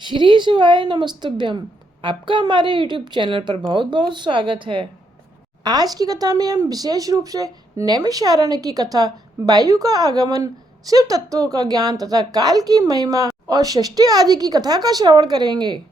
श्री शिवाय नमस्तुभ्यम। आपका हमारे YouTube चैनल पर बहुत बहुत स्वागत है। आज की कथा में हम विशेष रूप से नैमिषारण्य की कथा, वायु का आगमन, शिव तत्वों का ज्ञान तथा काल की महिमा और षष्ठी आदि की कथा का श्रवण करेंगे।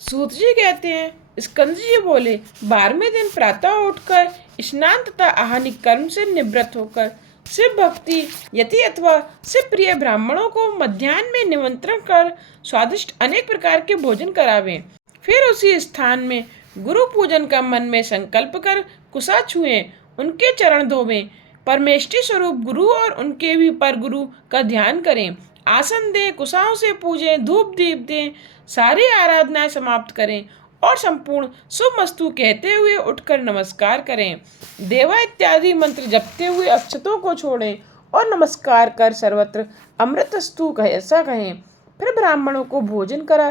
सूत जी कहते हैं, स्कंद जी बोले, 12वें दिन प्रातः उठकर स्नान तथा आहानिक कर्म से निवृत्त होकर शिव भक्ति यति अथवा शिव प्रिय ब्राह्मणों को मध्याह्न में निमंत्रण कर स्वादिष्ट अनेक प्रकार के भोजन करावें। फिर उसी स्थान में गुरु पूजन का मन में संकल्प कर कुशा छुएं, उनके चरण धोवें, परमेष्टि स्वरूप गुरु और उनके भी पर गुरु का ध्यान करें, आसन दें, कुशाओं से पूजें, धूप दीप दें, सारी आराधनाएं समाप्त करें और संपूर्ण शुभमस्तु कहते हुए उठकर नमस्कार करें। देवा इत्यादि मंत्र जपते हुए अक्षतों को छोड़ें और नमस्कार कर सर्वत्र अमृतस्तु ऐसा कहें। फिर ब्राह्मणों को भोजन करा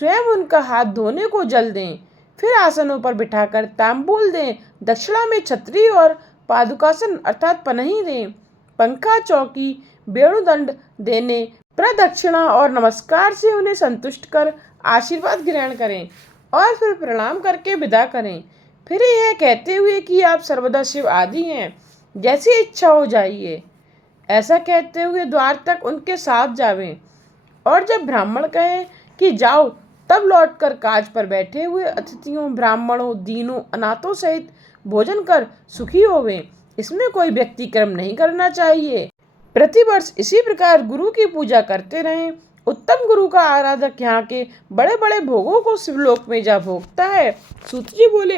स्वयं उनका हाथ धोने को जल दें। फिर आसनों पर बिठाकर तांबूल दें, दक्षिणा में छतरी और पादुकासन अर्थात पनही दें। पंखा, चौकी, वेणुदंड देने, प्रदक्षिणा और नमस्कार से उन्हें संतुष्ट कर आशीर्वाद ग्रहण करें और फिर प्रणाम करके विदा करें। फिर यह कहते हुए कि आप सर्वदा शिव आदि हैं, जैसी इच्छा हो जाइए, ऐसा कहते हुए द्वार तक उनके साथ जावें। और जब ब्राह्मण कहें कि जाओ, तब लौटकर काज पर बैठे हुए अतिथियों, ब्राह्मणों, दीनों, अनाथों सहित भोजन कर सुखी होवें। इसमें कोई व्यक्तिक्रम नहीं करना चाहिए। प्रतिवर्ष इसी प्रकार गुरु की पूजा करते रहें। उत्तम गुरु का आराधक यहाँ के बड़े बड़े भोगों को शिवलोक में जा भोगता है। सूत जी बोले,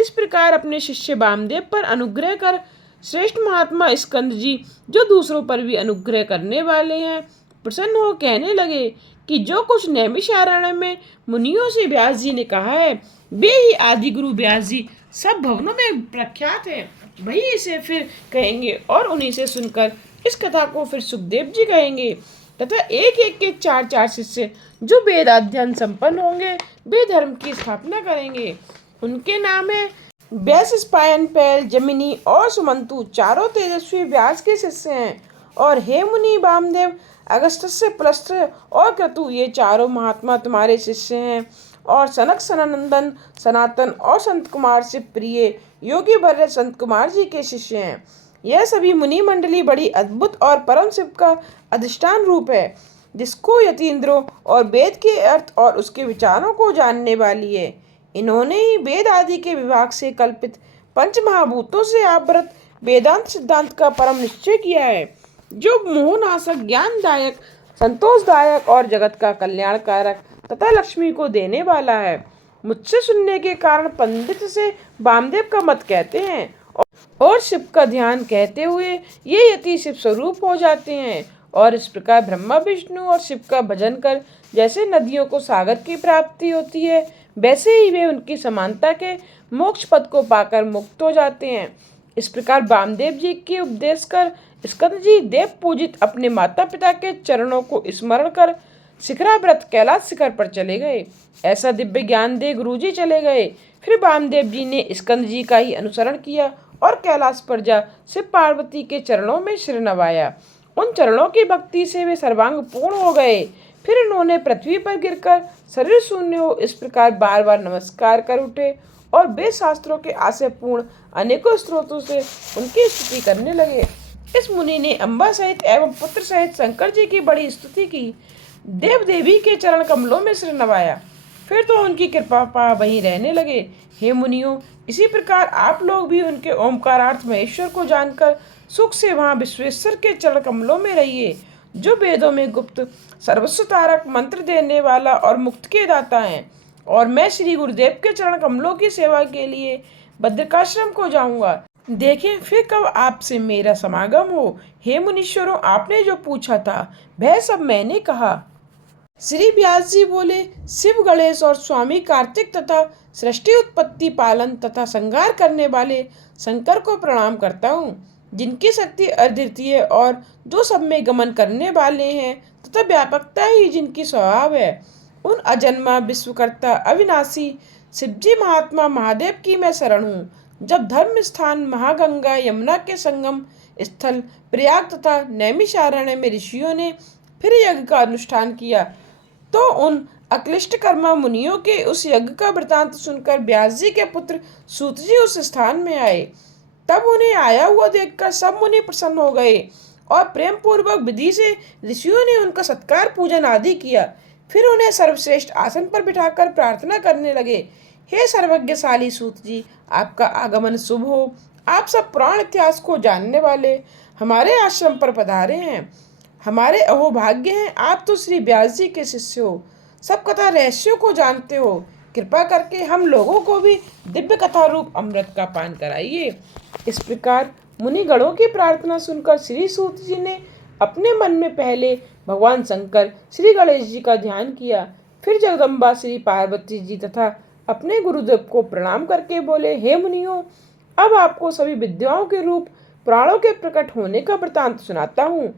इस प्रकार अपने शिष्य वामदेव पर अनुग्रह कर श्रेष्ठ महात्मा स्कंद जी, जो दूसरों पर भी अनुग्रह करने वाले हैं, प्रसन्न हो कहने लगे कि जो कुछ नैमिषारण्य में मुनियों से व्यास जी ने कहा है, वे ही आदि गुरु व्यास जी सब भवनों में प्रख्यात हैं। वही इसे फिर कहेंगे और उन्हीं से सुनकर इस कथा को फिर सुखदेव जी कहेंगे तथा एक एक के चार चार शिष्य जो वेद अध्ययन संपन्न होंगे, वे धर्म की स्थापना करेंगे। उनके नाम है व्यास, स्पायन, पैल, जमिनी और सुमंतु, चारों तेजस्वी व्यास के शिष्य हैं। और हे मुनि वामदेव, अगस्त्य, पुलस्त्य और क्रतु, ये चारों महात्मा तुम्हारे शिष्य हैं। और सनक, सनंदन, सनातन और संत कुमार से प्रिय योगी वर्य संत कुमार जी के शिष्य हैं। यह सभी मुनि मंडली बड़ी अद्भुत और परम शिव का अधिष्ठान रूप है, जिसको यतीन्द्रों और वेद के अर्थ और उसके विचारों को जानने वाली है। इन्होंने ही वेद आदि के विभाग से कल्पित पंच महाभूतों से आवृत वेदांत सिद्धांत का परम निश्चय किया है, जो मोहनाशक, ज्ञानदायक, संतोषदायक और जगत का कल्याणकारक तथा लक्ष्मी को देने वाला है। मुझसे सुनने के कारण पंडित से वामदेव का मत कहते हैं और शिव का ध्यान कहते हुए ये यति शिव स्वरूप हो जाते हैं। और इस प्रकार ब्रह्मा, विष्णु और शिव का भजन कर जैसे नदियों को सागर की प्राप्ति होती है, वैसे ही वे उनकी समानता के मोक्ष पद को पाकर मुक्त हो जाते हैं। इस प्रकार वामदेव जी के उपदेश कर स्कंद जी देव पूजित अपने माता पिता के चरणों को स्मरण कर शिखराव्रत कैलाश शिखर पर चले गए। ऐसा दिव्य ज्ञान दे गुरु जी चले गए। फिर वामदेव जी ने स्कंद जी का ही अनुसरण किया और कैलाश पर जा शिव पार्वती के चरणों में सिर नवाया। उन चरणों की भक्ति से वे सर्वांग पूर्ण हो गए। फिर उन्होंने पृथ्वी पर गिरकर शरीर शून्य हो इस प्रकार बार बार नमस्कार कर उठे और वेद शास्त्रों के आशय पूर्ण अनेकों स्रोतों से उनकी स्तुति करने लगे। इस मुनि ने अम्बा सहित एवं पुत्र सहित शंकर जी की बड़ी स्तुति की, देव देवी के चरण कमलों में सिर नवाया। फिर तो उनकी कृपा पा वहीं रहने लगे। हे मुनियों, इसी प्रकार आप लोग भी उनके ओमकारार्थ महेश्वर को जानकर सुख से वहां विश्वेश्वर के चरण कमलों में रहिए, जो वेदों में गुप्त, सर्वस्व तारक, मंत्र देने वाला और मुक्त के दाता हैं। और मैं श्री गुरुदेव के चरण कमलों की सेवा के लिए बद्रिकाश्रम को जाऊंगा। देखें फिर कब आपसे मेरा समागम हो। हे मुनीश्वरों, आपने जो पूछा था वह सब मैंने कहा। श्री व्यास जी बोले, शिव, गणेश और स्वामी कार्तिक तथा सृष्टि, उत्पत्ति, पालन तथा संहार करने वाले शंकर को प्रणाम करता हूँ, जिनकी शक्ति अद्वितीय और जो सब में गमन करने वाले हैं तथा व्यापकता ही जिनकी स्वभाव है, उन अजन्मा, विश्वकर्ता, अविनाशी शिवजी महात्मा महादेव की मैं शरण हूँ। जब धर्म स्थान महागंगा यमुना के संगम स्थल प्रयाग तथा नैमिषारण्य में ऋषियों ने फिर यज्ञ का अनुष्ठान किया, तो उन अक्लिष्ट कर्मा मुनियों के उस यज्ञ का वृतांत सुनकर व्यास जी के पुत्र सूत जी उस स्थान में आए। तब उन्हें आया हुआ देखकर सब मुनि प्रसन्न हो गए और प्रेम पूर्वक विधि से ऋषियों ने उनका सत्कार पूजन आदि किया। फिर उन्हें सर्वश्रेष्ठ आसन पर बिठाकर प्रार्थना करने लगे। हे सर्वज्ञशाली सूत जी, आपका आगमन शुभ हो। आप सब पुराण इतिहास को जानने वाले हमारे आश्रम पर पधारे हैं। हमारे अहोभाग्य हैं, आप तो श्री व्यास जी के शिष्य हो, सब कथा रहस्यों को जानते हो। कृपा करके हम लोगों को भी दिव्य कथा रूप अमृत का पान कराइए। इस प्रकार मुनिगणों की प्रार्थना सुनकर श्री सूत जी ने अपने मन में पहले भगवान शंकर श्री गणेश जी का ध्यान किया, फिर जगदम्बा श्री पार्वती जी तथा अपने गुरुदेव को प्रणाम करके बोले, हे मुनियों, अब आपको सभी विद्याओं के रूप प्राणों के प्रकट होने का वृतांत सुनाता हूँ।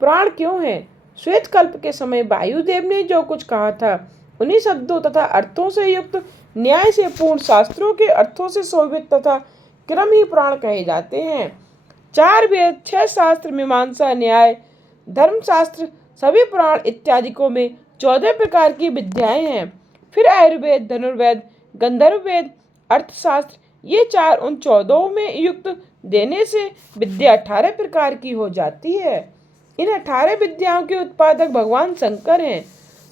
प्राण क्यों है? श्वेत कल्प के समय वायुदेव ने जो कुछ कहा था, उन्हीं शब्दों तथा अर्थों से युक्त न्याय से पूर्ण शास्त्रों के अर्थों से शोभित तथा क्रम ही प्राण कहे जाते हैं। 4 वेद, 6 शास्त्र, मीमांसा, न्याय, धर्मशास्त्र, सभी पुराण इत्यादि को में 14 प्रकार की विद्याएं हैं। फिर आयुर्वेद, धनुर्वेद, गंधर्व वेद, अर्थशास्त्र, ये 4 उन 14 में युक्त देने से विद्या 18 प्रकार की हो जाती है। इन 18 विद्याओं के उत्पादक भगवान शंकर हैं।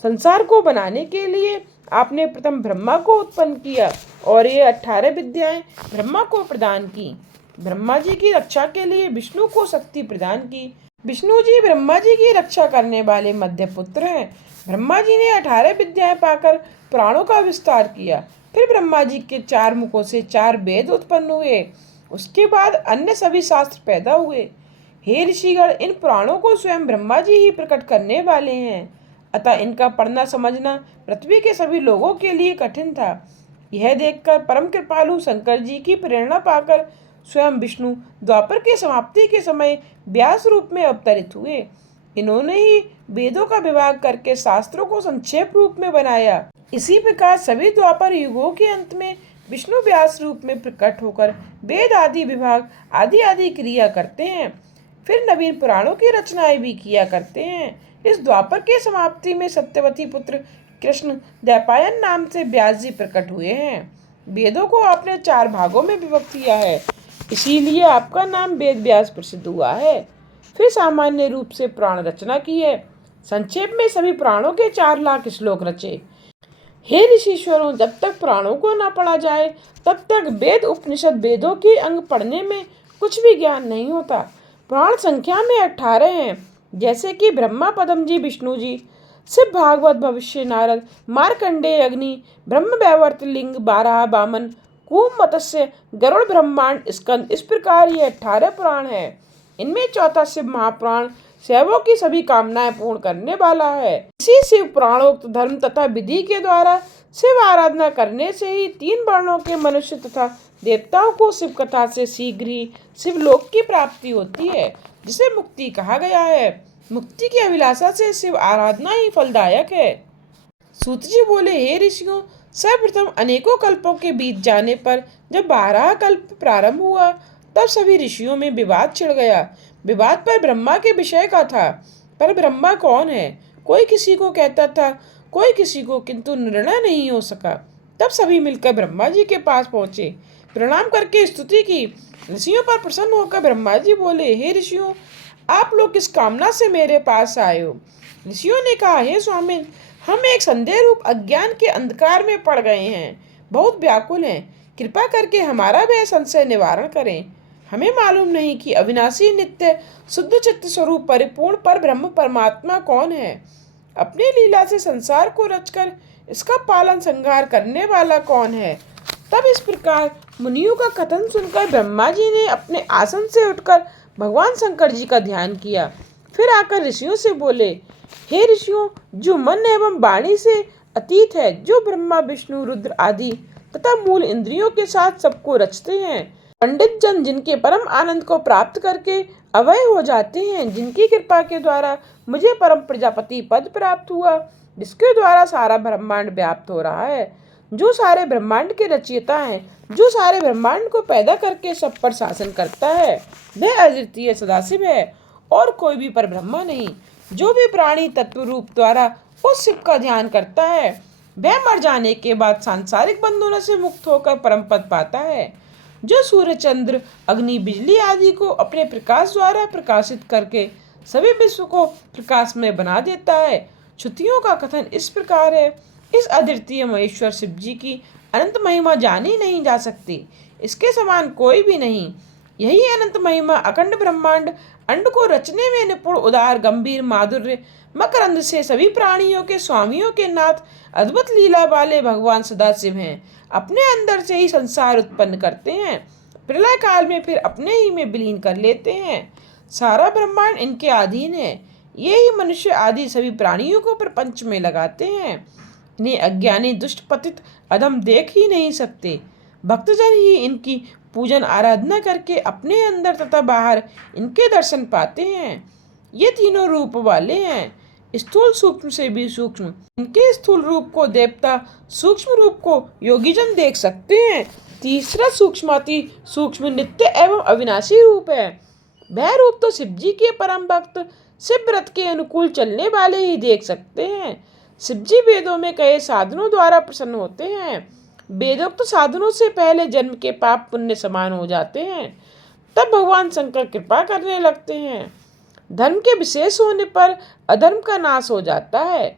संसार को बनाने के लिए आपने प्रथम ब्रह्मा को उत्पन्न किया और ये 18 विद्याएं ब्रह्मा को प्रदान की। ब्रह्मा जी की रक्षा के लिए विष्णु को शक्ति प्रदान की। विष्णु जी ब्रह्मा जी की रक्षा करने वाले मध्य पुत्र हैं। ब्रह्मा जी ने 18 विद्याएं पाकर प्राणों का विस्तार किया। फिर ब्रह्मा जी के 4 मुखों से 4 वेद उत्पन्न हुए। उसके बाद अन्य सभी शास्त्र पैदा हुए। हे ऋषिगण, इन प्राणों को स्वयं ब्रह्मा जी ही प्रकट करने वाले हैं, अतः इनका पढ़ना समझना पृथ्वी के सभी लोगों के लिए कठिन था। यह देखकर परम कृपालु शंकर जी की प्रेरणा पाकर स्वयं विष्णु द्वापर के समाप्ति के समय व्यास रूप में अवतरित हुए। इन्होंने ही वेदों का विभाग करके शास्त्रों को संक्षेप रूप में बनाया। इसी प्रकार सभी द्वापर युगों के अंत में विष्णु व्यास रूप में प्रकट होकर वेद आदि विभाग आदि आदि क्रिया करते हैं। फिर नवीन पुराणों की रचनाएं भी किया करते हैं। इस द्वापर के समाप्ति में सत्यवती पुत्र कृष्ण द्वैपायन नाम से व्यास जी प्रकट हुए हैं। वेदों को आपने 4 भागों में विभक्त किया है, इसीलिए आपका नाम वेद व्यास प्रसिद्ध हुआ है। फिर सामान्य रूप से प्राण रचना की है। संक्षेप में सभी प्राणों के 4 लाख श्लोक रचे। हे ऋषीश्वरों, जब तक प्राणों को न पढ़ा जाए तब तक वेद उपनिषद वेदों के अंग पढ़ने में कुछ भी ज्ञान नहीं होता। प्राण संख्या में 18 हैं, जैसे कि ब्रह्मा, पद्म जी, विष्णु जी, शिव, भागवत, भविष्य, नारद, मार्कंडेय, अग्नि, ब्रह्म, वैवर्त, लिंग, बारह, वामन, कूम, मत्स्य, गरुड़, ब्रह्मांड, स्कंद, इस प्रकार ये 18 प्राण है। इनमें चौथा शिव महाप्राण शैवों की सभी कामनाएं पूर्ण करने वाला है। इसी शिव प्राणोक्त धर्म तथा विधि के द्वारा शिव आराधना करने से ही 3 वर्णों के मनुष्य तथा देवताओं को शिव कथा से शीघ्र ही शिवलोक की प्राप्ति होती है, जिसे मुक्ति कहा गया है। मुक्ति की अभिलाषा से शिव आराधना ही फलदायक है। सूत जी बोले, हे ऋषियों, सर्वप्रथम अनेकों कल्पों के बीत जाने पर जब 12 कल्प प्रारंभ हुआ, तब सभी ऋषियों में विवाद छिड़ गया। विवाद पर ब्रह्मा के विषय का था, पर ब्रह्मा कौन है? कोई किसी को कहता था, कोई किसी को, किंतु निर्णय नहीं हो सका। तब सभी मिलकर ब्रह्मा जी के पास पहुंचे, प्रणाम करके स्तुति की। ऋषियों पर प्रसन्न होकर ब्रह्मा जी बोले, हे ऋषियों, आप लोग किस कामना से मेरे पास आए हो? ऋषियों ने कहा, हे स्वामिन, हम एक संदेह रूप अज्ञान के अंधकार में पड़ गए हैं, बहुत व्याकुल हैं। कृपा करके हमारा वह संशय निवारण करें। हमें मालूम नहीं कि अविनाशी, नित्य, शुद्ध चित्त स्वरूप परिपूर्ण पर ब्रह्म परमात्मा कौन है। अपनी लीला से संसार को रचकर इसका पालन संहार करने वाला कौन है। तब इस प्रकार मुनियों का कथन सुनकर ब्रह्मा जी ने अपने आसन से उठकर भगवान शंकर जी का ध्यान किया। फिर आकर ऋषियों से बोले, हे ऋषियों, जो मन एवं वाणी से अतीत है, जो ब्रह्मा, विष्णु, रुद्र आदि तथा मूल इंद्रियों के साथ सबको रचते हैं, पंडित जन जिनके परम आनंद को प्राप्त करके अभय हो जाते हैं, जिनकी कृपा के द्वारा मुझे परम प्रजापति पद प्राप्त हुआ, जिसके द्वारा सारा ब्रह्मांड व्याप्त हो रहा है, जो सारे ब्रह्मांड के रचयिता हैं, जो सारे ब्रह्मांड को पैदा करके सब पर शासन करता है, वह अद्वितीय सदाशिव है और कोई भी परब्रह्म नहीं। जो भी प्राणी तत्व रूप द्वारा उस शिव का ध्यान करता है, वह मर जाने के बाद सांसारिक बंधनों से मुक्त होकर परम पद पाता है, जो सूर्य, चंद्र, अग्नि, बिजली आदि को अपने प्रकाश द्वारा प्रकाशित करके सभी विश्व को प्रकाशमय बना देता है। श्रुतियों का कथन इस प्रकार है। इस अद्वितीय महेश्वर शिव जी की अनंत महिमा जानी नहीं जा सकती, इसके समान कोई भी नहीं। यही अनंत महिमा अखंड ब्रह्मांड अंड को रचने में निपुण, उदार, गंभीर, माधुर्य, मकरंद से सभी प्राणियों के स्वामियों के नाथ, अद्भुत लीला वाले भगवान सदाशिव हैं। अपने अंदर से ही संसार उत्पन्न करते हैं, प्रलय काल में फिर अपने ही में विलीन कर लेते हैं। सारा ब्रह्मांड इनके अधीन है। ये ही मनुष्य आदि सभी प्राणियों को प्रपंच में लगाते हैं। इन्हें अज्ञानी, दुष्ट, पतित, अधम देख ही नहीं सकते। भक्तजन ही इनकी पूजन आराधना करके अपने अंदर तथा बाहर इनके दर्शन पाते हैं। ये तीनों रूप वाले हैं, स्थूल सूक्ष्म से भी सूक्ष्म। इनके स्थूल रूप को देवता, सूक्ष्म रूप को योगीजन देख सकते हैं। तीसरा सूक्ष्माति सूक्ष्म, नित्य एवं अविनाशी रूप है। वह रूप तो शिव जी के परम भक्त, शिव व्रत के अनुकूल चलने वाले ही देख सकते हैं। शिव जी वेदों में कहे साधनों द्वारा प्रसन्न होते हैं। वेदोक्त साधनों से पहले जन्म के पाप पुण्य समान हो जाते हैं, तब भगवान शंकर कृपा करने लगते हैं। धर्म के विशेष होने पर अधर्म का नाश हो जाता है।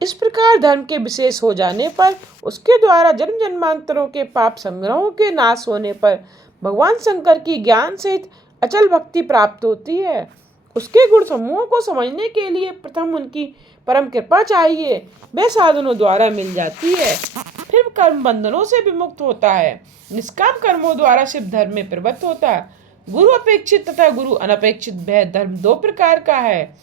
इस प्रकार धर्म के विशेष हो जाने पर उसके द्वारा जन्म जन्मांतरों के पाप संग्रहों के नाश होने पर भगवान शंकर की ज्ञान सहित अचल भक्ति प्राप्त होती है। उसके गुण समूहों को समझने के लिए प्रथम उनकी परम कृपा चाहिए, वह साधनों द्वारा मिल जाती है। फिर कर्म बंधनों से विमुक्त होता है। निष्काम कर्मों द्वारा शिव धर्म में प्रवृत्त होता है। गुरु अपेक्षित तथा गुरु अनपेक्षित भय धर्म दो प्रकार का है।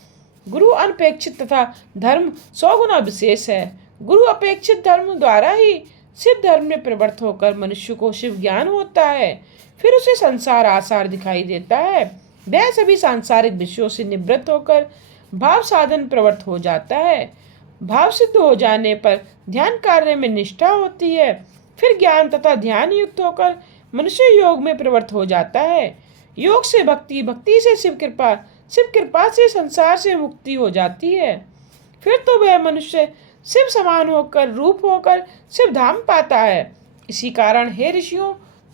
गुरु अनपेक्षित तथा धर्म 100 गुना विशेष है। गुरु अपेक्षित धर्म द्वारा ही शिव धर्म में प्रवृत्त होकर मनुष्य को शिव ज्ञान होता है। फिर उसे संसार आसार दिखाई देता है। वह सभी सांसारिक विषयों से निवृत्त होकर भाव साधन प्रवृत्त हो जाता है। भाव सिद्ध हो जाने पर ध्यान कार्य में निष्ठा होती है। फिर ज्ञान तथा ध्यान युक्त होकर मनुष्य योग में प्रवृत्त हो जाता है। योग से भक्ति, भक्ति से शिव कृपा से संसार से मुक्ति हो जाती है। फिर तो वह मनुष्य शिव समान होकर, रूप होकर शिव धाम पाता है। इसी कारण हे ऋषियों,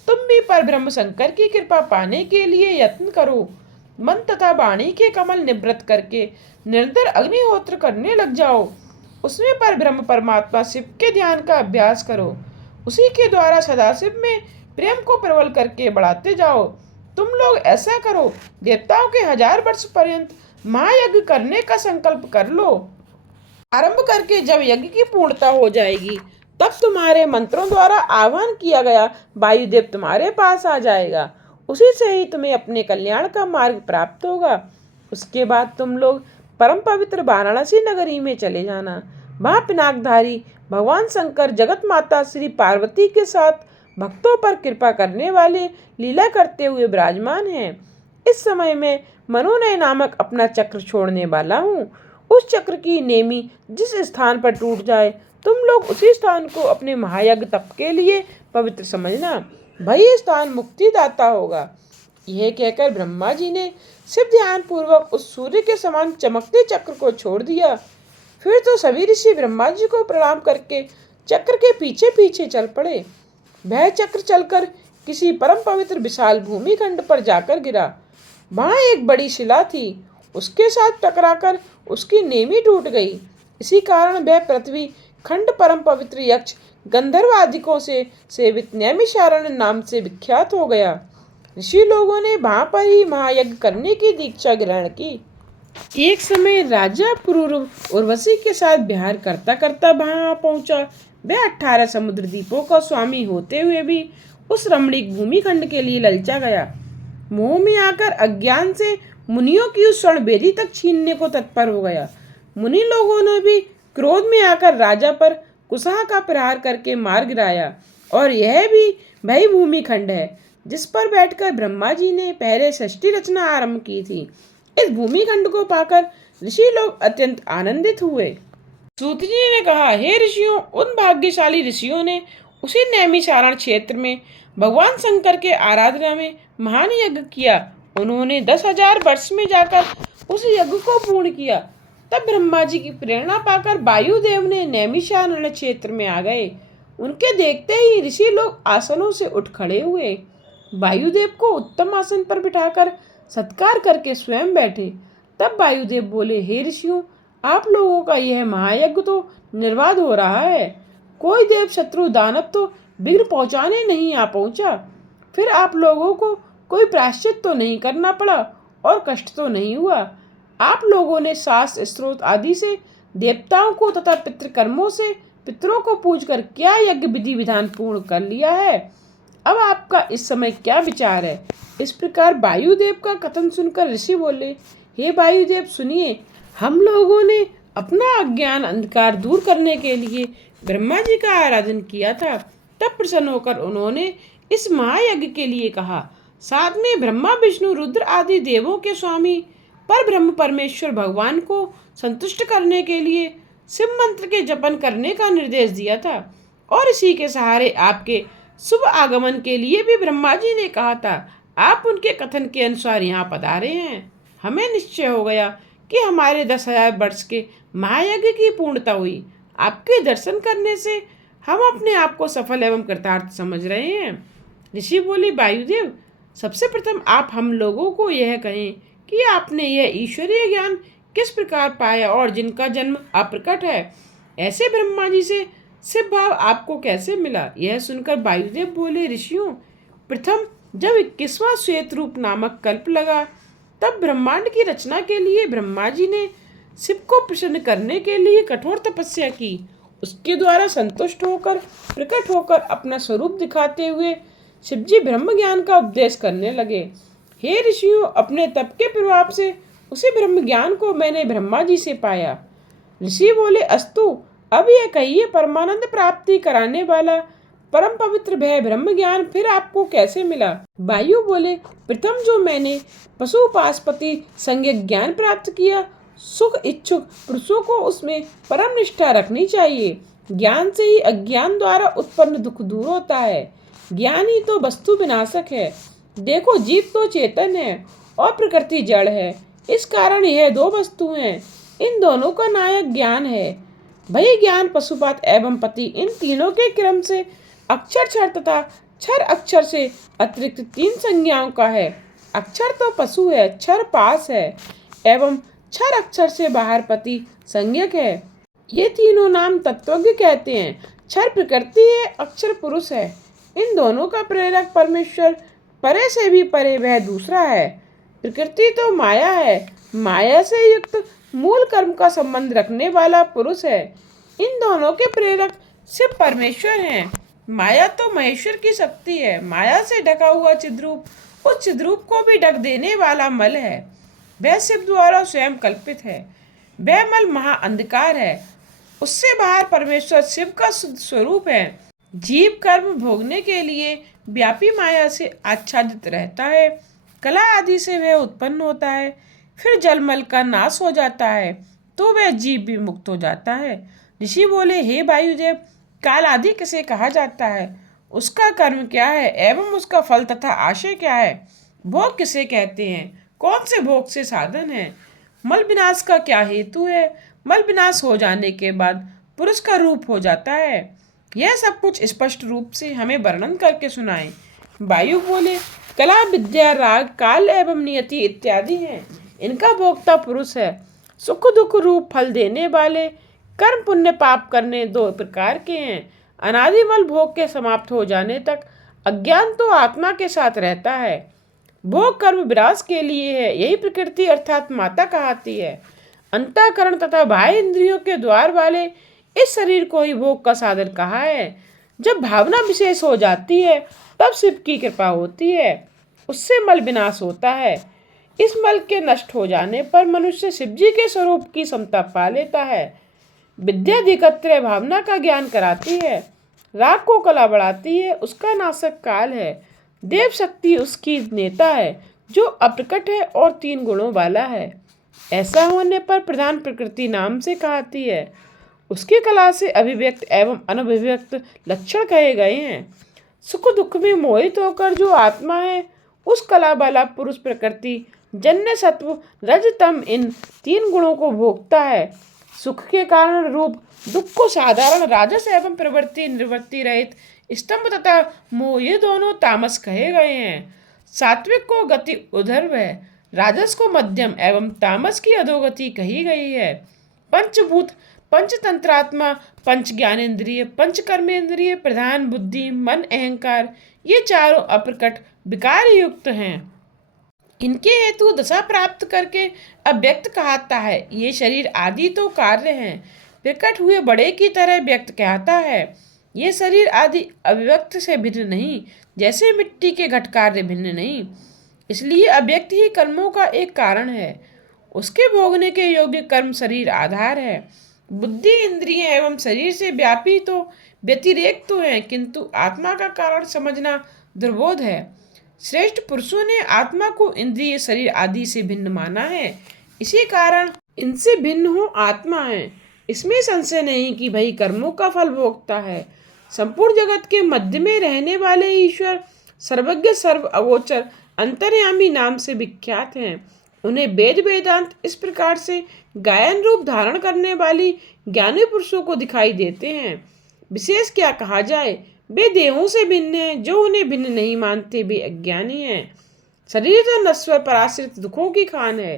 तुम भी पर ब्रह्म शंकर की कृपा पाने के लिए यत्न करो। मन तथा वाणी के कमल निवृत्त करके निरंतर अग्निहोत्र करने लग जाओ। उसमें पर ब्रह्म परमात्मा शिव के ध्यान का अभ्यास करो। उसी के द्वारा सदाशिव में प्रेम को प्रबल करके बढ़ाते जाओ। तुम लोग ऐसा करो, देवताओं के 1000 वर्ष पर्यंत महायज्ञ करने का संकल्प कर लो। आरंभ करके जब यज्ञ की पूर्णता हो जाएगी, तब तुम्हारे मंत्रों द्वारा आह्वान किया गया वायुदेव तुम्हारे पास आ जाएगा। उसी से ही तुम्हें अपने कल्याण का मार्ग प्राप्त होगा। उसके बाद तुम लोग परम पवित्र वाराणसी नगरी में चले जाना। वहाँ पिनाकधारी भगवान शंकर जगत माता श्री पार्वती के साथ भक्तों पर कृपा करने वाले लीला करते हुए विराजमान हैं। इस समय मैं मनोनय नामक अपना चक्र छोड़ने वाला हूँ। उस चक्र की नेमी जिस स्थान पर टूट जाए, तुम लोग उसी स्थान को अपने महायज्ञ तप के लिए पवित्र समझना। वही स्थान मुक्तिदाता होगा। यह कहकर ब्रह्मा जी ने शिव ध्यान पूर्वक उस सूर्य के समान चमकते चक्र को छोड़ दिया। फिर तो सभी ऋषि ब्रह्मा जी को प्रणाम करके चक्र के पीछे पीछे चल पड़े। वह चक्र चलकर किसी परम पवित्र विशाल भूमिखंड पर जाकर गिरा। वहाँ एक बड़ी शिला थी, उसके साथ टकराकर उसकी नेमी टूट गई। इसी कारण वह पृथ्वी खंड परम पवित्र यक्ष गंधर्व आदिकों से सेवित नैमिषारण्य नाम से विख्यात हो गया। ऋषि लोगों ने वहां पर ही महायज्ञ करने की दीक्षा ग्रहण की। एक समय राजा पुरूरव उर्वशी के साथ विहार करता करता वहां पहुंचा। वह 18 समुद्र द्वीपों का स्वामी होते हुए भी उस रमणीक भूमिखंड के लिए ललचा गया। मोह में आकर अज्ञान से मुनियों की उस स्वर्ण बेदी तक छीनने को तत्पर हो गया। मुनि लोगों ने भी क्रोध में आकर राजा पर कुशाह का प्रहार करके मार गिराया। और यह भी वही भूमिखंड है जिस पर बैठकर ब्रह्मा जी ने पहले सृष्टि रचना आरंभ की थी। इस भूमिखंड को पाकर ऋषि लोग अत्यंत आनंदित हुए। सूत जी ने कहा, हे ऋषियों, उन भाग्यशाली ऋषियों ने उसी नैमिषारण्य क्षेत्र में भगवान शंकर के आराधना में महान यज्ञ किया। उन्होंने 10,000 वर्ष में जाकर उस यज्ञ को पूर्ण किया। तब ब्रह्मा जी की प्रेरणा पाकर वायुदेव ने नैमिषारण्य क्षेत्र में आ गए। उनके देखते ही ऋषि लोग आसनों से उठ खड़े हुए। वायुदेव को उत्तम आसन पर बिठाकर सत्कार करके स्वयं बैठे। तब वायुदेव बोले, हे ऋषियों, आप लोगों का यह महायज्ञ तो निर्बाध हो रहा है। कोई देव शत्रु दानव तो विघ्न पहुंचाने नहीं आ पहुंचा। फिर आप लोगों को कोई प्रायश्चित तो नहीं करना पड़ा और कष्ट तो नहीं हुआ। आप लोगों ने शास्त्र स्रोत आदि से देवताओं को तथा पितृकर्मों से पितरों को पूजकर क्या यज्ञ विधि विधान पूर्ण कर लिया है। अब आपका इस समय क्या विचार है। इस प्रकार वायुदेव का कथन सुनकर ऋषि बोले, हे वायुदेव सुनिए, हम लोगों ने अपना अज्ञान अंधकार दूर करने के लिए ब्रह्मा जी का आराधन किया था। तब प्रसन्न होकर उन्होंने इस महायज्ञ के लिए कहा। साथ में ब्रह्मा विष्णु रुद्र आदि देवों के स्वामी पर ब्रह्म परमेश्वर भगवान को संतुष्ट करने के लिए शिव मंत्र के जपन करने का निर्देश दिया था। और इसी के सहारे आपके शुभ आगमन के लिए भी ब्रह्मा जी ने कहा था। आप उनके कथन के अनुसार यहाँ पधारे हैं। हमें निश्चय हो गया कि हमारे 10,000 वर्ष के महायज्ञ की पूर्णता हुई। आपके दर्शन करने से हम अपने आप को सफल एवं कृतार्थ समझ रहे हैं। ऋषि बोले, वायुदेव, सबसे प्रथम आप हम लोगों को यह कहें कि आपने यह ईश्वरीय ज्ञान किस प्रकार पाया और जिनका जन्म अप्रकट है, ऐसे ब्रह्मा जी से शिव भाव आपको कैसे मिला। यह सुनकर वायुदेव बोले, ऋषियों, प्रथम जब 21वां श्वेत रूप नामक कल्प लगा, तब ब्रह्मांड की रचना के लिए ब्रह्मा जी ने शिव को प्रसन्न करने के लिए कठोर तपस्या की। उसके द्वारा संतुष्ट होकर प्रकट होकर अपना स्वरूप दिखाते हुए शिव जी ब्रह्म ज्ञान का उपदेश करने लगे। हे ऋषियों, अपने तप के प्रभाव से उसी ब्रह्म ज्ञान को मैंने ब्रह्मा जी से पाया। ऋषि बोले, अस्तु, अब यह कहिए, परमानंद प्राप्ति कराने वाला परम पवित्र भय ब्रह्म ज्ञान फिर आपको कैसे मिला। वायु बोले, प्रथम जो मैंने पशुपाशपति संज्ञक ज्ञान प्राप्त किया, सुख इच्छुक पुरुषों को उसमें परम निष्ठा रखनी चाहिए। ज्ञान से ही अज्ञान द्वारा उत्पन्न दुख दूर होता है। ज्ञान ही तो वस्तु विनाशक है। देखो, जीव तो चेतन है और प्रकृति जड़ है। इस कारण यह दो वस्तु हैं। इन दोनों का नायक ज्ञान है। वही ज्ञान पशुपात एवं पति, इन तीनों के क्रम से अक्षर क्षर तथा क्षर अक्षर से अतिरिक्त 3 संज्ञाओं का है। अक्षर तो पशु है, क्षर पास है एवं क्षर अक्षर से बाहर पति संज्ञक है। ये तीनों नाम तत्वज्ञ कहते हैं। क्षर प्रकृति है, अक्षर पुरुष है। इन दोनों का प्रेरक परमेश्वर, परे से भी परे वह दूसरा है। प्रकृति तो माया है, माया से युक्त मूल कर्म का संबंध रखने वाला पुरुष है। इन दोनों के प्रेरक शिव परमेश्वर हैं। माया तो महेश्वर की शक्ति है। माया से ढका हुआ चिद्रूप उस चिद्रूप को भी ढक देने वाला मल है। वह शिव द्वारा स्वयं कल्पित है। वह मल महा अंधकार है। उससे बाहर परमेश्वर शिव का शुद्ध स्वरूप है। जीव कर्म भोगने के लिए व्यापी माया से आच्छादित रहता है। कला आदि से वह उत्पन्न होता है। फिर जलमल का नाश हो जाता है तो वह जीव भी मुक्त हो जाता है। ऋषि बोले, हे वायुदेव, काल आदि किसे कहा जाता है, उसका कर्म क्या है एवं उसका फल तथा आशय क्या है। भोग किसे कहते हैं, कौन से भोग से साधन है। मल विनाश का क्या हेतु है। मल विनाश हो जाने के बाद पुरुष का रूप हो जाता है। यह सब कुछ स्पष्ट रूप से हमें वर्णन करके सुनाए। वायु बोले, कला विद्या राग काल एवं नियति इत्यादि हैं। इनका भोक्ता पुरुष है। सुख दुख रूप फल देने वाले कर्म पुण्य पाप करने 2 प्रकार के हैं। अनादिमल भोग के समाप्त हो जाने तक अज्ञान तो आत्मा के साथ रहता है। भोग कर्म विनाश के लिए है। यही प्रकृति अर्थात माता कहती है। अंतःकरण तथा बाह्य इंद्रियों के द्वार वाले इस शरीर को ही भोग का साधन कहा है। जब भावना विशेष हो जाती है तब शिव की कृपा होती है। उससे मल विनाश होता है। इस मल के नष्ट हो जाने पर मनुष्य शिव जी के स्वरूप की समता पा लेता है। विद्या अधिकत्र भावना का ज्ञान कराती है। राग को कला बढ़ाती है। उसका नाशक काल है। देव शक्ति उसकी नेता है जो अप्रकट है और 3 गुणों वाला है। ऐसा होने पर प्रधान प्रकृति नाम से कहती है। उसकी कला से अभिव्यक्त एवं अनभिव्यक्त लक्षण कहे गए हैं। सुख दुख में मोहित होकर जो आत्मा है, उस कला वाला पुरुष प्रकृति जन्य सत्व रज तम इन 3 गुणों को भोगता है। सुख के कारण रूप दुख को साधारण राजस एवं प्रवृत्ति निवृत्ति रहित स्तंभ तथा मोह ये दोनों तामस कहे गए हैं। सात्विक को गति ऊर्ध्व है, राजस को मध्यम एवं तामस की अधोगति कही गई है। पंचभूत, पंचतंत्रात्मा, पंच ज्ञानेन्द्रिय, पंच कर्मेंद्रिय, प्रधान बुद्धि, मन, अहंकार ये चारों अप्रकट विकार युक्त हैं। इनके हेतु दशा प्राप्त करके अव्यक्त कहता है। ये शरीर आदि तो कार्य हैं, प्रकट हुए बड़े की तरह व्यक्त कहता है। ये शरीर आदि अव्यक्त से भिन्न नहीं, जैसे मिट्टी के घट कार्य भिन्न नहीं। इसलिए अव्यक्त ही कर्मों का एक कारण है। उसके भोगने के योग्य कर्म शरीर आधार है। बुद्धि, इंद्रिय एवं शरीर से व्यापी तो व्यतिरेक तो है, किंतु आत्मा का कारण समझना दुर्बोध है। श्रेष्ठ पुरुषों ने आत्मा को इंद्रिय, शरीर आदि से भिन्न माना है। इसी कारण इनसे भिन्न हो आत्मा है। इसमें संशय नहीं कि भाई कर्मों का फल भोगता है। संपूर्ण जगत के मध्य में रहने वाले ईश्वर सर्वज्ञ, सर्व अगोचर, अंतर्यामी नाम से विख्यात हैं। उन्हें वेद वेदांत इस प्रकार से गायन रूप धारण करने वाली ज्ञानी पुरुषों को दिखाई देते हैं। विशेष क्या कहा जाए, वे देहों से भिन्न हैं। जो उन्हें भिन्न नहीं मानते वे अज्ञानी हैं। शरीर तो नश्वर पराश्रित दुखों की खान है,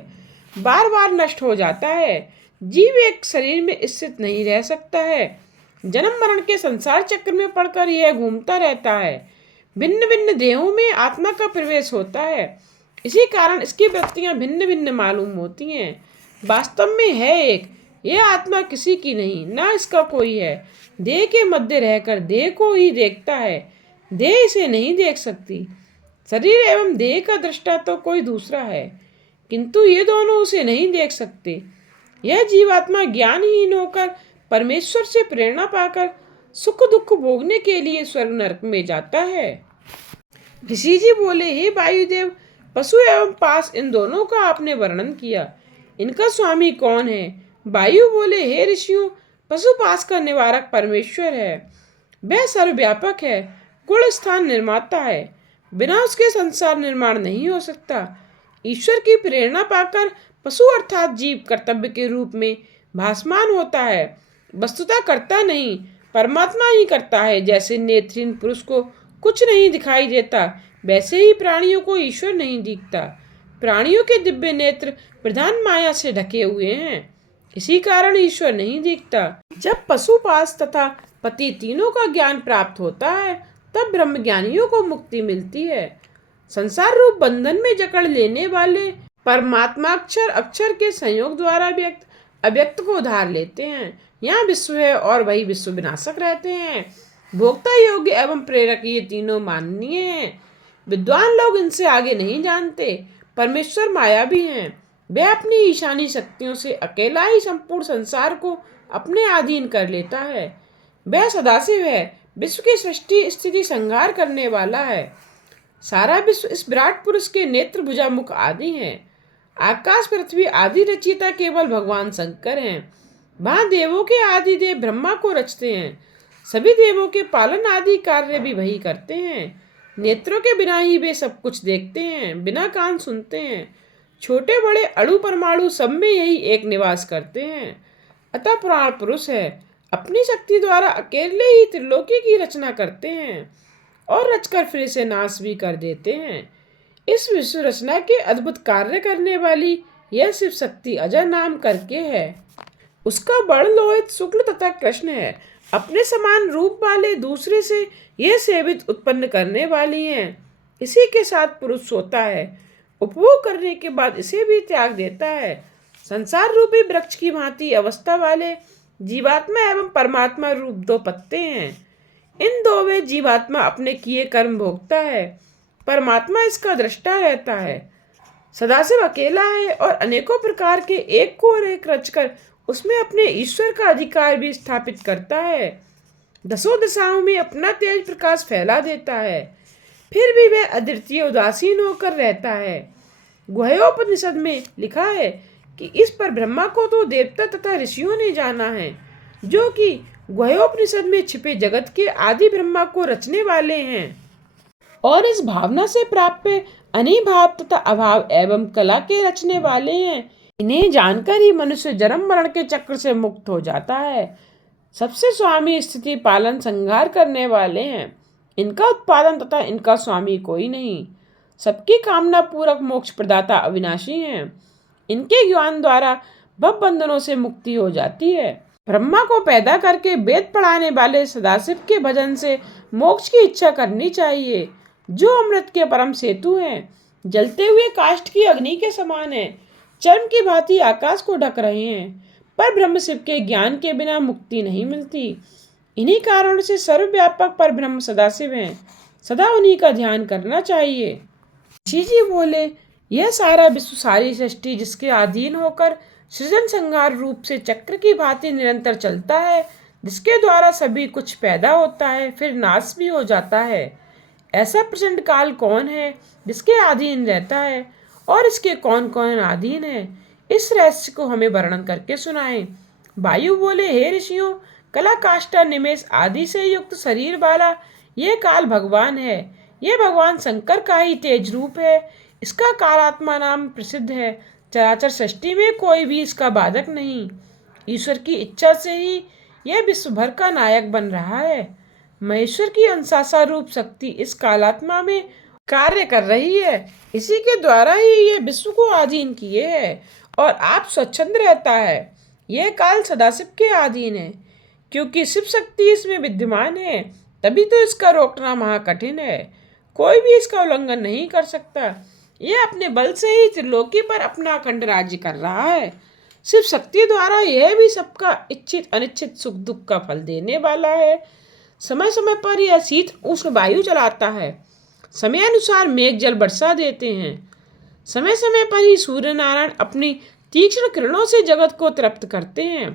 बार बार नष्ट हो जाता है। जीव एक शरीर में स्थित नहीं रह सकता है। जन्म मरण के संसार चक्र में पड़कर यह घूमता रहता है। भिन्न भिन्न देहों में आत्मा का प्रवेश होता है। इसी कारण इसकी वृत्तियां भिन्न भिन्न मालूम होती हैं। वास्तव में है एक, यह आत्मा किसी की नहीं, ना इसका कोई है। देह के मध्य रहकर देह को ही देखता है, देह इसे नहीं देख सकती। शरीर एवं देह का दृष्टा तो कोई दूसरा है, किंतु ये दोनों उसे नहीं देख सकते। यह जीवात्मा ज्ञानहीन होकर परमेश्वर से प्रेरणा पाकर सुख दुख भोगने के लिए स्वर्ग नरक में जाता है। ऋषि जी बोले, हे वायुदेव, पशु एवं पास इन दोनों का आपने वर्णन किया, इनका स्वामी कौन है? वायु बोले, हे ऋषियों, पशु पास का निवारक परमेश्वर है। वह सर्वव्यापक है, गुण स्थान निर्माता है। बिना उसके संसार निर्माण नहीं हो सकता। ईश्वर की प्रेरणा पाकर पशु अर्थात जीव कर्तव्य के रूप में भासमान होता है, वस्तुतः करता नहीं, परमात्मा ही करता है। जैसे नेत्रहीन पुरुष को कुछ नहीं दिखाई देता, वैसे ही प्राणियों को ईश्वर नहीं दिखता। प्राणियों के दिव्य नेत्र प्रधान माया से ढके हुए हैं, इसी कारण ईश्वर नहीं दिखता। जब पशुपास तथा पति तीनों का ज्ञान प्राप्त होता है, तब ब्रह्मज्ञानियों को मुक्ति मिलती है। संसार रूप बंधन में जकड़ लेने वाले परमात्माक्षर अक्षर के संयोग द्वारा व्यक्त अव्यक्त को उधार लेते हैं। यहाँ विश्व है और वही विश्व विनाशक रहते हैं। भोक्ता, योग्य एवं प्रेरक ये तीनों माननीय हैं। विद्वान लोग इनसे आगे नहीं जानते। परमेश्वर माया भी हैं। वह अपनी ईशानी शक्तियों से अकेला ही संपूर्ण संसार को अपने अधीन कर लेता है। वह सदाशिव है, विश्व की सृष्टि स्थिति संहार करने वाला है। सारा विश्व इस विराट पुरुष के नेत्र, भुजा, मुख आदि हैं। आकाश पृथ्वी आदि रचयिता केवल भगवान शंकर हैं। वहाँ देवों के आदि देव ब्रह्मा को रचते हैं। सभी देवों के पालन आदि कार्य भी वही करते हैं। नेत्रों के बिना ही वे सब कुछ देखते हैं, बिना कान सुनते हैं। छोटे बड़े अणु परमाणु सब में यही एक निवास करते हैं। अतः पुराण पुरुष है, अपनी शक्ति द्वारा अकेले ही त्रिलोकी की रचना करते हैं और रचकर फिर से नाश भी कर देते हैं। इस विश्व रचना के अद्भुत कार्य करने वाली यह शिव शक्ति अजय नाम करके है। उसका बड़ लोहित शुक्ल तथा कृष्ण है। अपने समान रूप वाले दूसरे से यह सेवित उत्पन्न करने वाली हैं। इसी के साथ पुरुष सोता है, उपभोग करने के बाद इसे भी त्याग देता है। संसार रूपी वृक्ष की भांति अवस्था वाले जीवात्मा एवं परमात्मा रूप 2 पत्ते हैं। इन दोवें जीवात्मा अपने किए कर्म भोगता है, परमात्मा इसका दृष्टा रहता है। सदाशिव अकेला है और अनेकों प्रकार के एक को और एक रचकर उसमें अपने ईश्वर का अधिकार भी स्थापित करता है। 10 दिशाओं में अपना तेज प्रकाश फैला देता है, फिर भी वह अद्वितीय उदासीन होकर रहता है। गुह्योपनिषद में लिखा है कि इस पर ब्रह्मा को तो देवता तथा ऋषियों ने जाना है, जो कि गुह्योपनिषद में छिपे जगत के आदि ब्रह्मा को रचने वाले हैं। और इस भावना से प्राप्त अनिभाव तथा अभाव एवं कला के रचने वाले हैं। इन्हें जानकर ही मनुष्य जन्म मरण के चक्र से मुक्त हो जाता है। सबसे स्वामी स्थिति पालन संहार करने वाले हैं। इनका उत्पादन तथा इनका स्वामी कोई नहीं। सबकी कामना पूरक मोक्ष प्रदाता अविनाशी हैं। इनके ज्ञान द्वारा भव बंधनों से मुक्ति हो जाती है। ब्रह्मा को पैदा करके वेद पढ़ाने वाले सदाशिव के भजन से मोक्ष की इच्छा करनी चाहिए, जो अमृत के परम सेतु हैं, जलते हुए काष्ठ की अग्नि के समान है, चर्म की भांति आकाश को ढक रहे हैं। पर ब्रह्म शिव के ज्ञान के बिना मुक्ति नहीं मिलती। इन्हीं कारण से सर्वव्यापक पर ब्रह्म सदाशिव हैं, सदा उन्हीं का ध्यान करना चाहिए। ऋषि जी बोले, यह सारा विश्व, सारी सृष्टि जिसके अधीन होकर सृजन संहार रूप से चक्र की भांति निरंतर चलता है, जिसके द्वारा सभी कुछ पैदा होता है फिर नाश भी हो जाता है, ऐसा प्रचंड काल कौन है जिसके अधीन रहता है और इसके कौन कौन अधीन है, इस रहस्य को हमें वर्णन करके सुनाएं। वायु बोले, हे ऋषियों, कला काष्ठा निमेष आदि से युक्त शरीर वाला यह काल भगवान है। यह भगवान शंकर का ही तेज रूप है। इसका कालात्मा नाम प्रसिद्ध है। चराचर सृष्टि में कोई भी इसका बाधक नहीं। ईश्वर की इच्छा से ही यह विश्व भर का नायक बन रहा है। महेश्वर की अंशासा रूप शक्ति इस कालात्मा में कार्य कर रही है। इसी के द्वारा ही यह विश्व को अधीन किए है और आप स्वच्छंद रहता है। यह काल सदाशिव के अधीन है, क्योंकि शिव शक्ति इसमें विद्यमान है, तभी तो इसका रोकना महाकठिन है। कोई भी इसका उल्लंघन नहीं कर सकता। यह अपने बल से ही त्रिलोकी पर अपना अखंड राज्य कर रहा है। शिव शक्ति द्वारा यह भी सबका इच्छित अनिच्छित सुख दुख का फल देने वाला है। समय समय पर यह शीत उष्ण वायु चलाता है। समय अनुसार मेघ जल बरसा देते हैं। समय समय पर ही सूर्य नारायण अपनी तीक्ष्ण किरणों से जगत को तृप्त करते हैं,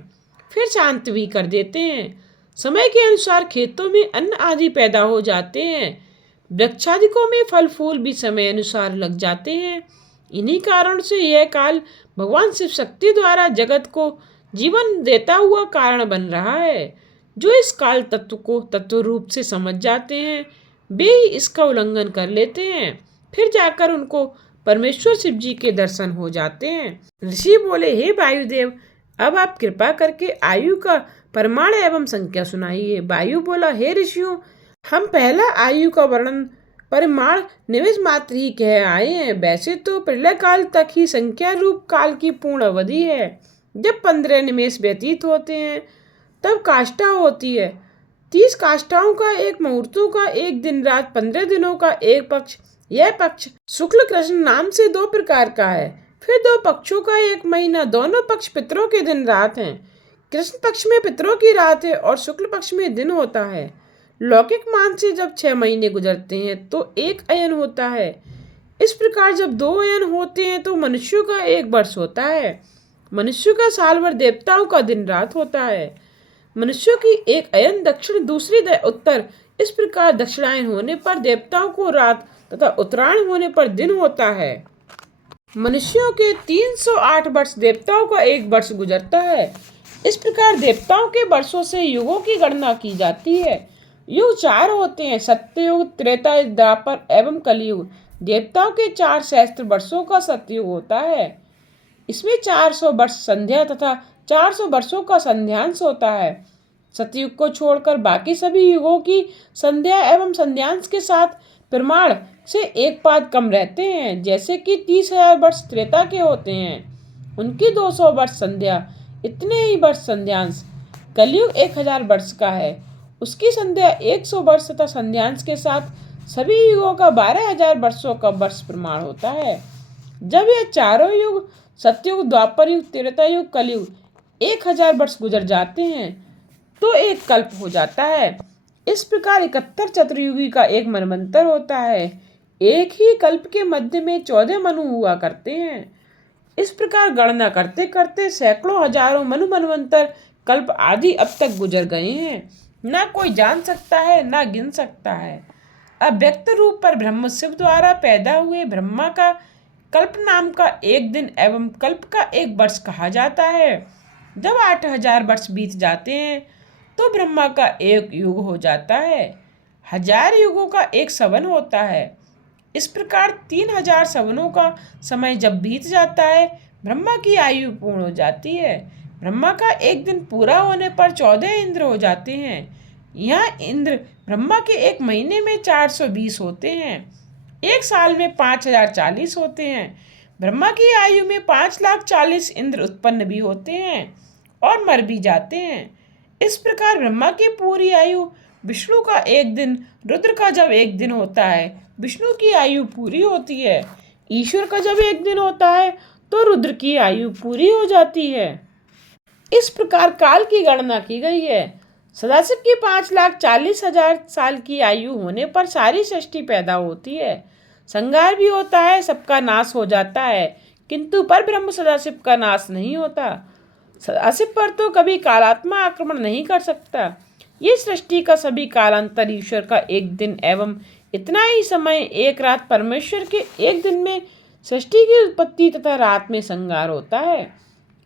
फिर शांत भी कर देते हैं। समय के अनुसार खेतों में अन्न आदि पैदा हो जाते हैं। वृक्षादिकों में फल फूल भी समय अनुसार लग जाते हैं। इन्हीं कारण से यह काल भगवान शिव शक्ति द्वारा जगत को जीवन देता हुआ कारण बन रहा है। जो इस काल तत्व को तत्व रूप से समझ जाते हैं, वे ही इसका उल्लंघन कर लेते हैं। फिर जाकर उनको परमेश्वर शिव जी के दर्शन हो जाते हैं। ऋषि बोले, हे वायुदेव, अब आप कृपा करके आयु का परिमाण एवं संख्या सुनाइए। वायु बोला, हे ऋषियों, हम पहला आयु का वर्णन परिमाण निमिष मात्र ही कह आए हैं। वैसे तो प्रलय काल तक ही संख्या रूप काल की पूर्ण अवधि है। जब 15 निमेष व्यतीत होते हैं तब काष्ठा होती है। 30 काष्ठाओं का एक मुहूर्तों का एक दिन रात, 15 दिनों का एक पक्ष। यह पक्ष शुक्ल कृष्ण नाम से 2 प्रकार का है। फिर 2 पक्षों का एक महीना। दोनों पक्ष पितरों के दिन रात हैं। कृष्ण पक्ष में पितरों की रात है और शुक्ल पक्ष में दिन होता है। लौकिक मान से जब 6 महीने गुजरते हैं तो 1 अयन होता है। इस प्रकार जब 2 अयन होते हैं तो मनुष्यों का 1 वर्ष होता है। मनुष्यों का साल भर, देवताओं का दिन रात होता है। मनुष्यों की 1 अयन दक्षिण, दूसरी उत्तर। इस प्रकार दक्षिणायन होने पर देवताओं को रात तथा उत्तरायण होने पर दिन होता है। मनुष्यों के 308 वर्ष, देवताओं का 1 वर्ष गुजरता है। इस प्रकार देवताओं के वर्षों से युगों की गणना की जाती है। युग 4 होते हैं, सत्ययुग, त्रेता, द्वापर एवं कलयुग। देवताओं के 4 सहस्त्र वर्षों का सत्ययुग होता है। इसमें 400 वर्ष संध्या तथा 400 वर्षों का संध्यांश होता है। सतयुग को छोड़कर बाकी सभी युगों की संध्या एवं संध्यांश के साथ प्रमाण से 1 पाद कम रहते हैं। जैसे कि 30,000 वर्ष त्रेता के होते हैं, उनकी 200 वर्ष संध्या, इतने ही वर्ष संध्यांश। कलयुग 1000 वर्ष का है, उसकी संध्या 100 वर्ष तथा संध्यांश के साथ सभी युगों का 12,000 वर्षों का वर्ष प्रमाण होता है। जब ये चारों युग, सतयुग, द्वापर युग, त्रेता युग, कलयुग 1000 वर्ष गुजर जाते हैं तो 1 कल्प हो जाता है। इस प्रकार 71 चतुर्युगी का 1 मनवंतर होता है। एक ही कल्प के मध्य में 14 मनु हुआ करते हैं। इस प्रकार गणना करते करते सैकड़ों हजारों मनु, मनवंतर, कल्प आदि अब तक गुजर गए हैं। ना कोई जान सकता है, ना गिन सकता है। अव्यक्त रूप पर ब्रह्म शिव द्वारा पैदा हुए ब्रह्मा का कल्प नाम का 1 दिन एवं कल्प का 1 वर्ष कहा जाता है। जब 8000 वर्ष बीत जाते हैं तो ब्रह्मा का 1 युग हो जाता है। 1000 युगों का 1 सवन होता है। इस प्रकार 3000 सवनों का समय जब बीत जाता है, ब्रह्मा की आयु पूर्ण हो जाती है। ब्रह्मा का एक दिन पूरा होने पर 14 इंद्र हो जाते हैं। यहाँ इंद्र ब्रह्मा के एक महीने में 420 होते हैं, एक साल में 5040 होते हैं। ब्रह्मा की आयु में 5,40,000 इंद्र उत्पन्न भी होते हैं और मर भी जाते हैं। इस प्रकार ब्रह्मा की पूरी आयु, विष्णु का एक दिन, रुद्र का जब एक दिन होता है, विष्णु की आयु पूरी होती है। ईश्वर का जब एक दिन होता है तो रुद्र की आयु पूरी हो जाती है। इस प्रकार काल की गणना की गई है। सदाशिव की 5,40,000 साल की आयु होने पर सारी सृष्टि पैदा होती है, संहार भी होता है, सबका नाश हो जाता है, किंतु पर ब्रह्म सदाशिव का नाश नहीं होता। सदाशिव पर तो कभी कालात्मा आक्रमण नहीं कर सकता। ये सृष्टि का सभी कालांतर ईश्वर का एक दिन एवं इतना ही समय एक रात परमेश्वर के एक दिन में सृष्टि की उत्पत्ति तथा रात में संहार होता है।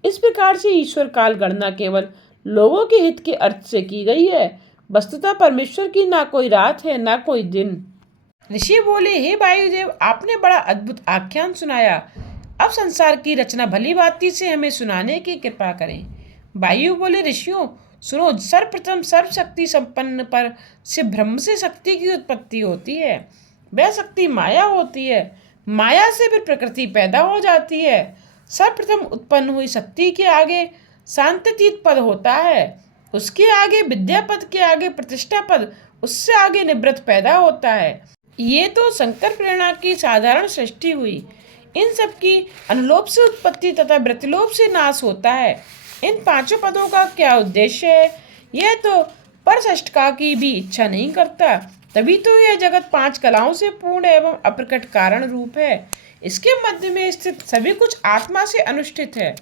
इस प्रकार से ईश्वर काल गणना केवल लोगों के हित के अर्थ से की गई है। वस्तुतः परमेश्वर की ना कोई रात है ना कोई दिन। ऋषि बोले, हे वायुदेव, आपने बड़ा अद्भुत आख्यान सुनाया। अब संसार की रचना भली भांति से हमें सुनाने की कृपा करें। वायु बोले, ऋषियों सुनो, सर्वप्रथम सर्वशक्ति संपन्न पर से ब्रह्म से शक्ति की उत्पत्ति होती है। वह शक्ति माया होती है। माया से फिर प्रकृति पैदा हो जाती है। सर्वप्रथम उत्पन्न हुई शक्ति के आगे शांतितीत पद होता है, उसके आगे विद्या पद, के आगे प्रतिष्ठा पद, उससे आगे निवृत्त पैदा होता है। ये तो शंकर प्रेरणा की साधारण सृष्टि हुई। इन सब की अनुलोप से उत्पत्ति तथा वृत्तिलोप से नाश होता है। इन पांचों पदों का क्या उद्देश्य है, यह तो परषष्टका की भी इच्छा नहीं करता। तभी तो यह जगत 5 कलाओं से पूर्ण एवं अप्रकट कारण रूप है। इसके मध्य में स्थित सभी कुछ आत्मा से अनुष्ठित है।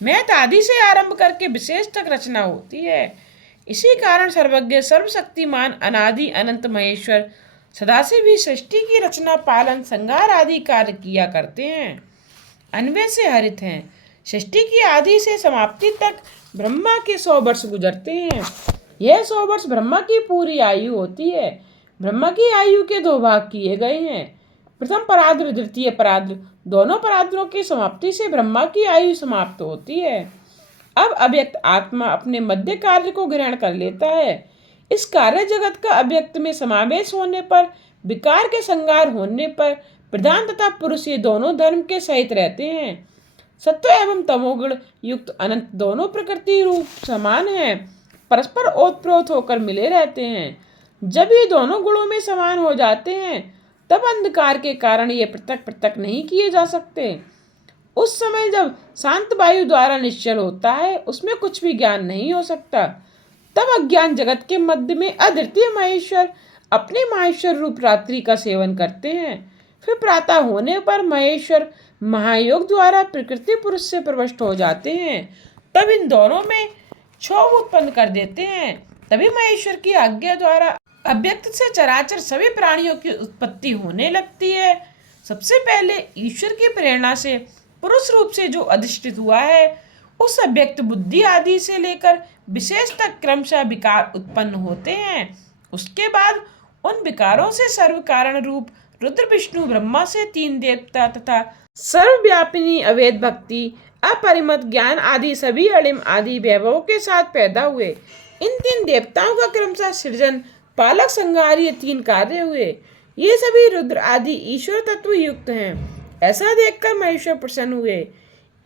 महत आदि से आरंभ करके विशेष तक रचना होती है। इसी कारण सर्वज्ञ सर्वशक्तिमान अनादि अनंत महेश्वर सदाशिव भी सृष्टि की रचना, पालन, संहार आदि कार्य किया करते हैं। अन्वय से हरित हैं। सृष्टि की आदि से समाप्ति तक ब्रह्मा के 100 वर्ष गुजरते हैं। यह 100 वर्ष ब्रह्मा की पूरी आयु होती है। ब्रह्मा की आयु के 2 भाग किए गए हैं, प्रथम पराद्र, द्वितीय पराद्र। दोनों पराद्रों की समाप्ति से ब्रह्मा की आयु समाप्त होती है। अब अव्यक्त आत्मा अपने मध्य कार्य को ग्रहण कर लेता है। इस कार्य जगत का अव्यक्त में समावेश होने पर, विकार के संहार होने पर प्रधान तथा पुरुष ये दोनों धर्म के सहित रहते हैं। सत्व एवं तमोगुण युक्त अनंत दोनों प्रकृति रूप समान हैं, परस्पर ओतप्रोत होकर मिले रहते हैं। जब ये दोनों गुणों में समान हो जाते हैं, तब अंधकार के कारण ये पृथक पृथक नहीं किए जा सकते। उस समय जब शांत वायु द्वारा निश्चल होता है, उसमें कुछ भी ज्ञान नहीं हो सकता। तब अज्ञान जगत के मध्य में अद्वितीय महेश्वर अपने महेश्वर रूप रात्रि का सेवन करते हैं। फिर प्रातः होने पर महेश्वर महायोग द्वारा प्रकृति पुरुष से प्रविष्ट हो जाते हैं। तब इन दोनों में क्षोभ उत्पन्न कर देते हैं। तभी महेश्वर की आज्ञा द्वारा अव्यक्त से चराचर सभी प्राणियों की उत्पत्ति होने लगती है। सबसे पहले ईश्वर की प्रेरणा से पुरुष रूप से जो अधिष्ठित हुआ है, उस अव्यक्त बुद्धि आदि से लेकर विशेष तक क्रमशः विकार उत्पन्न होते हैं। उसके बाद उन विकारों से सर्व कारण रूप रुद्र, विष्णु, ब्रह्मा से 3 देवता तथा सर्वव्यापिनी अवेद भक्ति, अपरिमत ज्ञान आदि सभी अणिम आदि वैभवों के साथ पैदा हुए। इन 3 देवताओं का क्रमशः सृजन, पालक, संहार, ये 3 कार्य हुए। ये सभी रुद्र आदि ईश्वर तत्व युक्त हैं। ऐसा देखकर महेश्वर प्रसन्न हुए।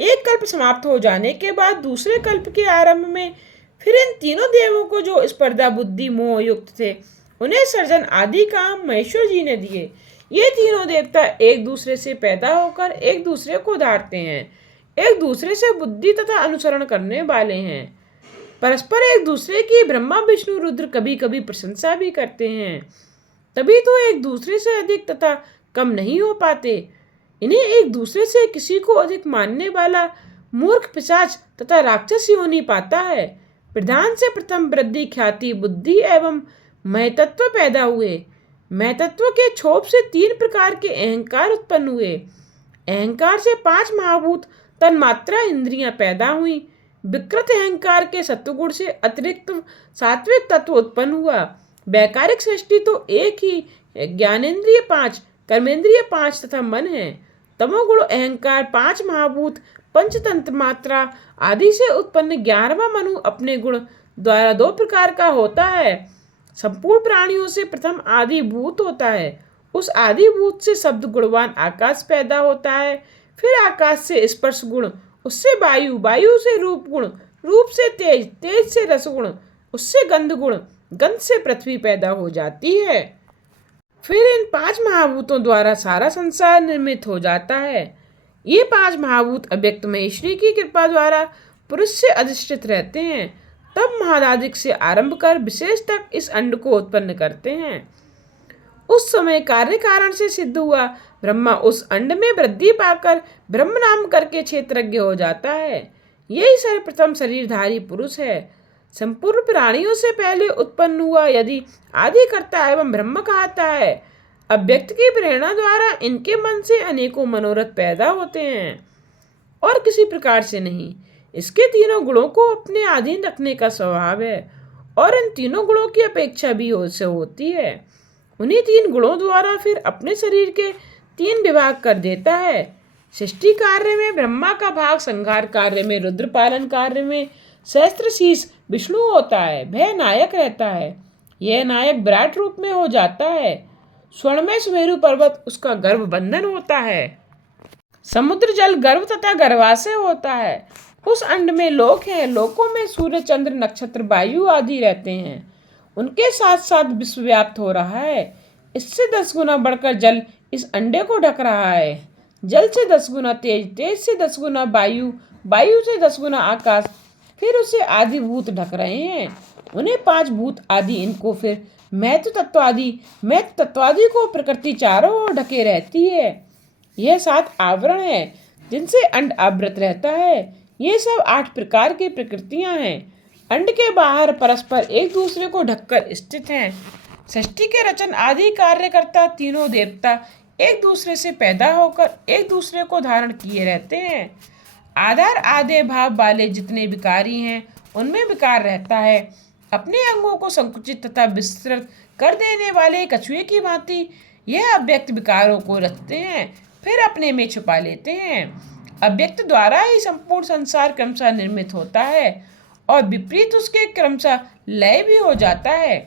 एक कल्प समाप्त हो जाने के बाद दूसरे कल्प के आरंभ में फिर इन तीनों देवों को जो स्पर्धा बुद्धि मोह युक्त थे, उन्हें सर्जन आदि काम महेश्वर जी ने दिए। ये तीनों देवता एक दूसरे से पैदा होकर एक दूसरे को धारते हैं, एक दूसरे से बुद्धि तथा अनुसरण करने वाले हैं। परस्पर एक दूसरे की ब्रह्मा, विष्णु, रुद्र कभी कभी प्रशंसा भी करते हैं। तभी तो एक दूसरे से अधिक तथा कम नहीं हो पाते। इन्हें एक दूसरे से किसी को अधिक मानने वाला मूर्ख, पिशाच तथा राक्षस ही हो नहीं पाता है। प्रधान से प्रथम वृद्धि, ख्याति, बुद्धि एवं महतत्व पैदा हुए। महतत्व के क्षोभ से 3 प्रकार के अहंकार उत्पन्न हुए। अहंकार से 5 महाभूत तन्मात्रा इंद्रियां पैदा हुई। विकृत अहंकार के सत्वगुण से अतिरिक्त सात्विक तत्व उत्पन्न हुआ। वैकारिक सृष्टि तो एक ही, ज्ञानेन्द्रिय 5, कर्मेंद्रिय 5 तथा मन है। तमोगुण अहंकार, 5 महाभूत, पंचतंत्र मात्रा आदि से उत्पन्न 11वां मनु अपने गुण द्वारा 2 प्रकार का होता है। संपूर्ण प्राणियों से प्रथम आदि भूत होता है। उस आदि भूत से शब्द गुणवान आकाश पैदा होता है। फिर आकाश से स्पर्श गुण, उससे वायु, वायु से रूप गुण, रूप से तेज, तेज से रस गुण, उससे गंध गुण, गंध से पृथ्वी पैदा हो जाती है। फिर इन 5 महाभूतों द्वारा सारा संसार निर्मित हो जाता है। ये 5 महाभूत अव्यक्त महेश्वरी की कृपा द्वारा पुरुष से अधिष्ठित रहते हैं। तब महादादिक से आरंभ कर विशेष तक इस अंड को उत्पन्न करते हैं। उस समय कार्य कारण से सिद्ध हुआ ब्रह्मा उस अंड में वृद्धि पाकर ब्रह्म नाम करके क्षेत्रज्ञ हो जाता है। यही सर्वप्रथम शरीरधारी पुरुष है। संपूर्ण प्राणियों से पहले उत्पन्न हुआ यदि आदि करता एवं ब्रह्म कहता है। अव्यक्त की प्रेरणा द्वारा इनके मन से अनेकों मनोरथ पैदा होते हैं और किसी प्रकार से नहीं। इसके तीनों गुणों को अपने अधीन रखने का स्वभाव है और इन तीनों गुणों की अपेक्षा भी उससे होती है। उन्हीं 3 गुणों द्वारा फिर अपने शरीर के 3 विभाग कर देता है। सृष्टि कार्य में ब्रह्मा का भाग, संहार कार्य में रुद्र, पालन कार्य में सहस्त्रशीष विष्णु होता है। वह नायक रहता है। यह नायक विराट रूप में हो जाता है। स्वर्ण में सुमेरु पर्वत उसका गर्भ बंधन होता है। समुद्र जल गर्भ तथा गर्भाशय होता है। उस अंड में लोक हैं। लोकों में सूर्य, चंद्र, नक्षत्र, वायु आदि रहते हैं। उनके साथ साथ विश्व व्याप्त हो रहा है। इससे 10 गुना बढ़कर जल इस अंडे को ढक रहा है। जल से 10 गुना तेज, तेज से 10 गुना वायु, वायु से 10 गुना आकाश, फिर उसे आदि भूत ढक रहे हैं। उन्हें 5 भूत आदि, इनको फिर महत्व तत्व आदि को प्रकृति चारों ओर ढके रहती है। यह 7 आवरण है जिनसे अंड आवृत रहता है। ये सब 8 प्रकार की प्रकृतियां हैं। अंड के बाहर परस्पर एक दूसरे को ढककर स्थित हैं। सृष्टि के रचन आदि कार्यकर्ता तीनों देवता एक दूसरे से पैदा होकर एक दूसरे को धारण किए रहते हैं। आधार आदि भाव वाले जितने विकारी हैं उनमें विकार रहता है। अपने अंगों को संकुचित तथा विस्तृत कर देने वाले कछुए की भांति यह अव्यक्त विकारों को रचते हैं, फिर अपने में छुपा लेते हैं। अव्यक्त द्वारा ही संपूर्ण संसार क्रमशः निर्मित होता है और विपरीत उसके क्रमशः लय भी हो जाता है।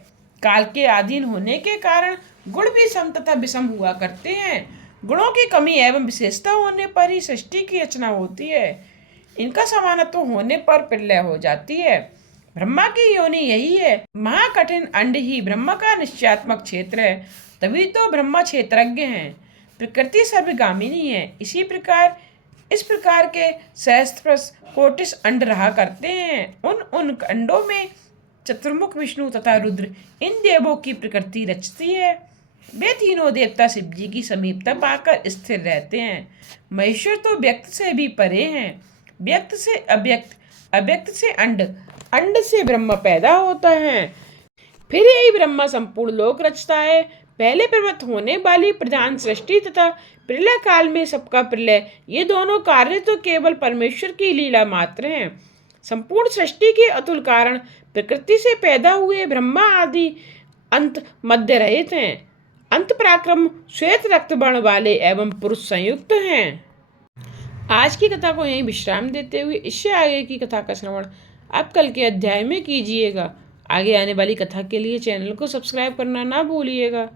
काल के अधीन होने के कारण गुण भी सम तथा विषम हुआ करते हैं। गुणों की कमी एवं विशेषता होने पर ही सृष्टि की रचना होती है। इनका समानत्व होने पर प्रलय हो जाती है। ब्रह्मा की योनि यही है। महाकठिन अंड ही ब्रह्मा का निश्चयात्मक क्षेत्र है, तभी तो ब्रह्मा क्षेत्रज्ञ हैं। प्रकृति सर्वगामिनी है। इस प्रकार के सहस्त्र कोटिश अंड रहा करते हैं। उन अंडों में चतुर्मुख विष्णु तथा रुद्र इन देवों की प्रकृति रचती है। वे तीनों देवता शिव जी की समीपता पाकर स्थिर रहते हैं। महेश्वर तो व्यक्त से भी परे हैं। व्यक्त से अव्यक्त, अव्यक्त से अंड, अंड से ब्रह्म पैदा होता है। फिर यही ब्रह्मा संपूर्ण लोक रचता है। पहले प्रवृत्त होने वाली प्रधान सृष्टि तथा प्रलय काल में सबका प्रलय, ये दोनों कार्य तो केवल परमेश्वर की लीला मात्र हैं। संपूर्ण सृष्टि के अतुल कारण प्रकृति से पैदा हुए ब्रह्मा आदि अंत मध्य रहित हैं। अंत पराक्रम श्वेत रक्त वर्ण वाले एवं पुरुष संयुक्त हैं। आज की कथा को यहीं विश्राम देते हुए इससे आगे की कथा का श्रवण आप कल के अध्याय में कीजिएगा। आगे आने वाली कथा के लिए चैनल को सब्सक्राइब करना ना भूलिएगा।